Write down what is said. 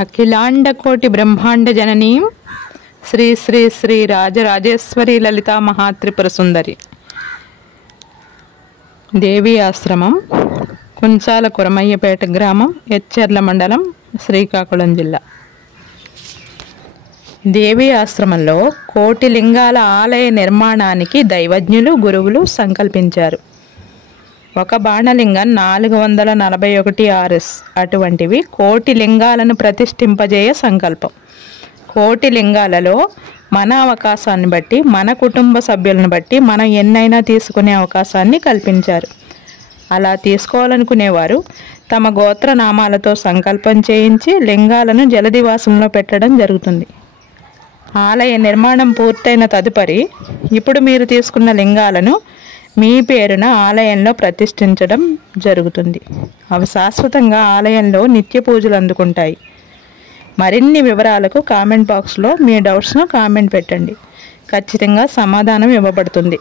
అఖిలాండకోటి బ్రహ్మాండ జననీం శ్రీ శ్రీ శ్రీ రాజరాజేశ్వరి లలితా మహాత్రిపుర సుందరి దేవి ఆశ్రమం కుంచాల కురమయ్యపేట గ్రామం ఎచ్చెర్ల మండలం శ్రీకాకుళం జిల్లా. దేవి ఆశ్రమంలో కోటి లింగాల ఆలయ నిర్మాణానికి దైవజ్ఞులు గురువులు సంకల్పించారు. ఒక బాణలింగం 441 RS అటువంటివి కోటి లింగాలను ప్రతిష్ఠింపజేయ సంకల్పం. కోటి లింగాలలో మన అవకాశాన్ని బట్టి, మన కుటుంబ సభ్యులను బట్టి మనం ఎన్నైనా తీసుకునే అవకాశాన్ని కల్పించారు. అలా తీసుకోవాలనుకునేవారు తమ గోత్రనామాలతో సంకల్పం చేయించి లింగాలను జలదివాసంలో పెట్టడం జరుగుతుంది. ఆలయ నిర్మాణం పూర్తయిన తదుపరి ఇప్పుడు మీరు తీసుకున్న లింగాలను మీ పేరున ఆలయంలో ప్రతిష్ఠించడం జరుగుతుంది. అవి శాశ్వతంగా ఆలయంలో నిత్య పూజలు అందుకుంటాయి. మరిన్ని వివరాలకు కామెంట్ బాక్స్లో మీ డౌట్స్ను కామెంట్ పెట్టండి. ఖచ్చితంగా సమాధానం ఇవ్వబడుతుంది.